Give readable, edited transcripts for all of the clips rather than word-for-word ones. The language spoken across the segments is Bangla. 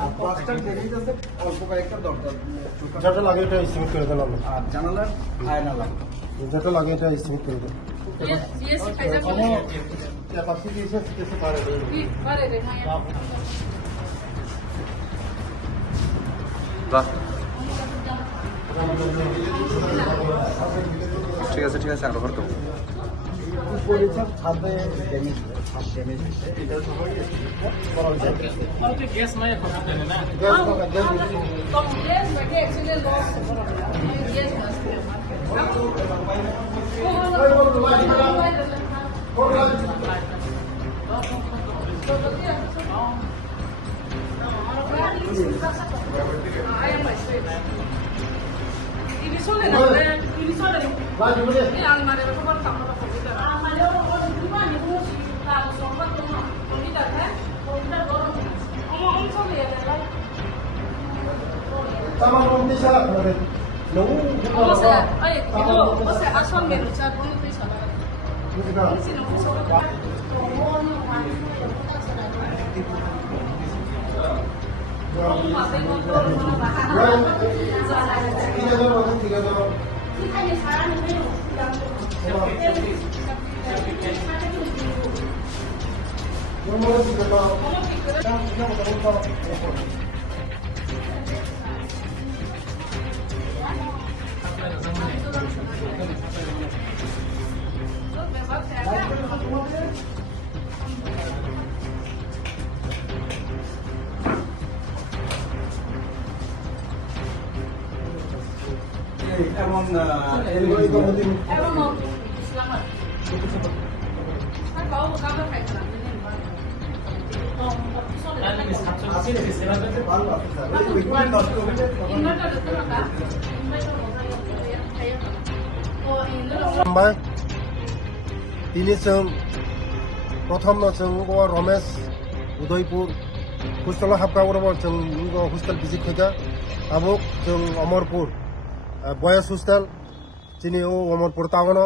আর প্লাস্টার বেরিয়ে যাচ্ছে অল্প কয়েকটা দরকার, যেটা লাগে এটা এস্টিমেট করে দিলাম। আর জানালার আয়না লাগবে, যেটা লাগে এটা এস্টিমেট করে দিলাম। ক্যাপাসিটি এসে কিছু পারে ঠিক আছে ঠিক আছে, আরো করতো উপরে সব ছাদে ড্যামেজ, ছাদ ড্যামেজ হয়েছে, এটা সবাই করা যায়। গ্যাস নাই এখন হাতে না Sama bisa nunggu এমন ভালো আছে স্যার, ওইগুলো নষ্ট হলে Sampai ini prothom Ramesh Udaipur hostel habka urabo hostel visit theka abok Amarpur boys hostel chini Amarpur tagono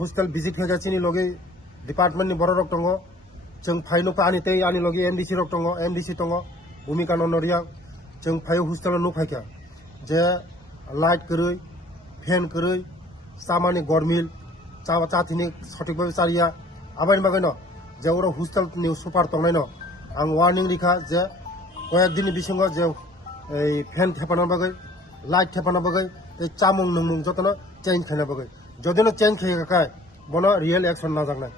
hostel visit theka chini logi department ni boro rok tongo phaino ka ani tei ani logi MDC rok tongo MDC tongo bhumika nonoria phaio hostel no phaika je light koroi fan koroi सामान्य गरमिल चाथिनि सठिकभाবে চারিয়া আবার বাগানো যে ওরা হোস্টেল নিউ সুপার তংনাইনো आं वार्निं रिखा जे কয়েকদিন বিসঙ্গ যে এই ফ্যান থেপানো বাগৈ লাইট থেপানো বাগৈ এই চামুং নমুং যতন চেঞ্জ খাইনা বাগৈ যদিনো চেঞ্জ খাইকায় বনো রিয়েল অ্যাকশন না জাগনাই